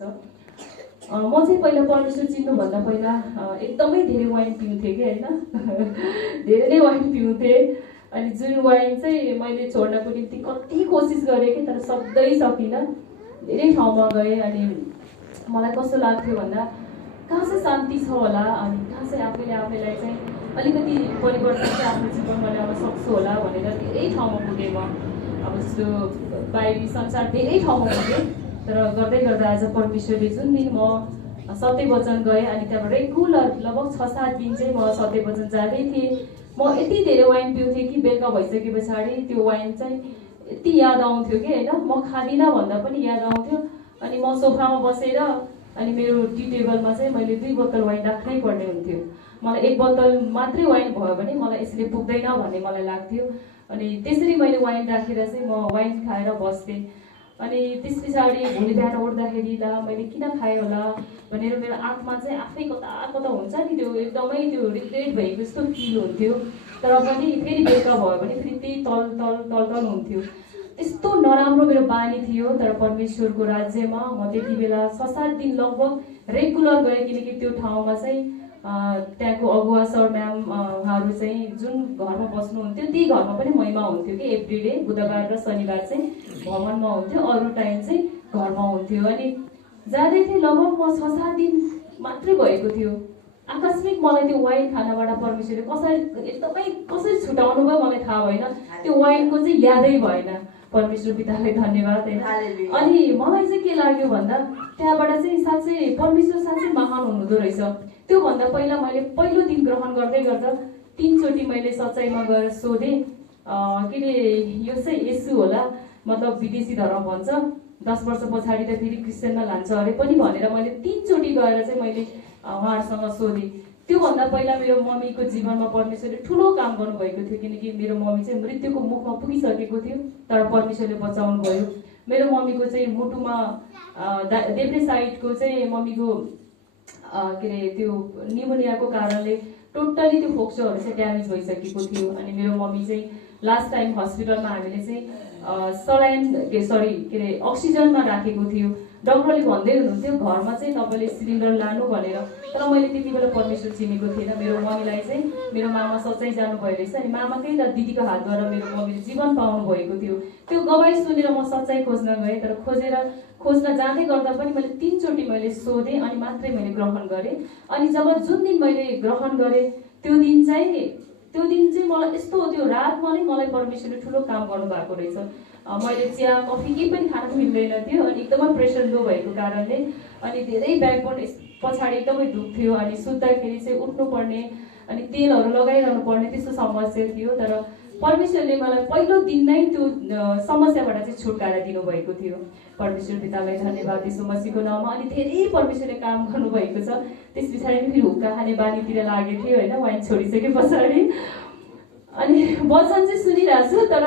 म चाहिँ पहिला परमेश्वर चिन्नुभन्दा पहिला एकदमै धेरै वाइन पिउँथेँ कि होइन धेरै नै वाइन पिउँथेँ। अनि जुन वाइन चाहिँ मैले छोड्नको निम्ति कति कोसिस गरेँ कि तर सक्दै सकिनँ। धेरै ठाउँमा गएँ अनि मलाई कस्तो लाग्थ्यो भन्दा कहाँ चाहिँ शान्ति छ होला अनि कहाँ चाहिँ आफैलाई चाहिँ अलिकति परिवर्तन चाहिँ आफ्नो जीवनमा ल्याउन सक्छु होला भनेर धेरै ठाउँमा पुगेँ म। अब जस्तो बाहिरी संसार धेरै ठाउँमा पुगेँ। तर गर्दै गर्दा आज परमेश्वरले जुन दिन म सत्य वचन गएँ अनि त्यहाँबाट रेगुलर लगभग 6-7 दिन चाहिँ म सत्य वचन जाँदै थिएँ। म यति धेरै वाइन पिउँथेँ कि बेलुका भइसके पछाडि त्यो वाइन चाहिँ यति याद आउँथ्यो कि होइन म खाँदिनँ भन्दा पनि याद आउँथ्यो। अनि म सोफामा बसेर अनि मेरो टी टेबलमा चाहिँ मैले 2 बोतल वाइन राख्नै पर्ने हुन्थ्यो। मलाई 1 बोतल मात्रै वाइन भयो भने मलाई यसले पुग्दैन भन्ने मलाई लाग्थ्यो। अनि त्यसरी मैले वाइन राखेर चाहिँ म वाइन खाएर बस्थेँ। अनि त्यस पछाडि भोलि बिहान उठ्दाखेरि ला मैले किन खाएँ होला भनेर मेरो आत्मा चाहिँ आफै कता कता हुन्छ नि, त्यो एकदमै त्यो रिग्रेट भएको जस्तो फिल हुन्थ्यो। तर पनि फेरि बेलुका भयो भने फेरि त्यही तल हुन्थ्यो। यस्तो नराम्रो मेरो बानी थियो। तर परमेश्वरको राज्यमा म त्यति बेला 6-7 दिन लगभग रेगुलर गएँ किनकि त्यो ठाउँमा चाहिँ त्यहाँको अगुवा सर म्यामहरू चाहिँ जुन घरमा बस्नुहुन्थ्यो त्यही घरमा पनि महिमा हुन्थ्यो कि एभ्रिडे बुधबार र शनिबार चाहिँ भवनमा हुन्थ्यो, अरू टाइम चाहिँ घरमा हुन्थ्यो। अनि जाँदै थिएँ लगभग म 6-7 दिन मात्रै भएको थियो। आकस्मिक मलाई त्यो वाइन खानाबाट परमेश्वरले कसरी छुटाउनु भयो मलाई थाहा भएन। त्यो वाइनको चाहिँ यादै भएन। परमेश्वर पितालाई धन्यवाद होइन। अनि मलाई चाहिँ के लाग्यो भन्दा त्यहाँबाट चाहिँ साँच्चै परमेश्वर साँच्चै महान हुनुहुँदो रहेछ। त्योभन्दा पहिला मैले पहिलो दिन ग्रहण गर्दै गर्दा 3 चोटि मैले सच्चाइमा गएर सोधेँ के अरे यो चाहिँ येशू होला, मतलब विदेशी धर्म भन्छ, 10 वर्ष पछाडि त फेरि क्रिस्चियनमा लान्छ अरे पनि भनेर मैले 3 चोटि गएर चाहिँ मैले उहाँहरूसँग सोधेँ। त्योभन्दा पहिला मेरो मम्मीको जीवनमा परमेश्वरले ठुलो काम गर्नुभएको थियो किनकि मेरो मम्मी चाहिँ मृत्युको मुखमा पुगिसकेको थियो तर परमेश्वरले बचाउनु भयो। मेरो मम्मीको चाहिँ मुटुमा देब्रे साइडको चाहिँ मम्मीको के अरे त्यो निमोनियाको कारणले टोटली त्यो फोक्सोहरू चाहिँ ड्यामेज भइसकेको थियो। अनि मेरो मम्मी चाहिँ लास्ट टाइम हस्पिटलमा हामीले चाहिँ के अरे अक्सिजनमा राखेको थियो। डक्टरले भन्दै हुनुहुन्थ्यो घरमा चाहिँ तपाईँले सिलिन्डर लानु भनेर। तर मैले त्यति बेला परमेश्वर चिनेको थिएन। मेरो मम्मीलाई चाहिँ मेरो मामा सच्चाइ जानुभयो रहेछ अनि मामाकै र दिदीको हातद्वारा मेरो मम्मीले जीवन पाउनु भएको थियो। त्यो गवाई सुनेर म सच्चाइ खोज्न गएँ। तर खोज्न जाँदै गर्दा पनि मैले 3 चोटि मैले सोधेँ अनि मात्रै मैले ग्रहण गरेँ। अनि जब जुन दिन मैले ग्रहण गरेँ त्यो दिन चाहिँ मलाई यस्तो त्यो रातमा नै मलाई परमेश्वरले ठुलो काम गर्नुभएको रहेछ। मैले चिया कफी केही पनि खान मिल्दैन थियो अनि एकदमै प्रेसर लो भएको कारणले अनि धेरै ब्याकबोन पछाडि एकदमै दुख्थ्यो अनि सुत्दाखेरि चाहिँ उठ्नुपर्ने अनि तेलहरू लगाइरहनु पर्ने त्यस्तो समस्या थियो। तर परमेश्वरले मलाई पहिलो दिन नै त्यो समस्याबाट चाहिँ छुटकारा दिनुभएको थियो। परमेश्वर पितालाई धन्यवाद यीशु मसीहको नाममा। अनि धेरै परमेश्वरले काम गर्नुभएको छ। त्यस पछाडि फेरि हुक्का खाने बानीतिर लागेको थियो होइन वाइन छोडिसके पछाडि। अनि वचन चाहिँ सुनिरहेको छु तर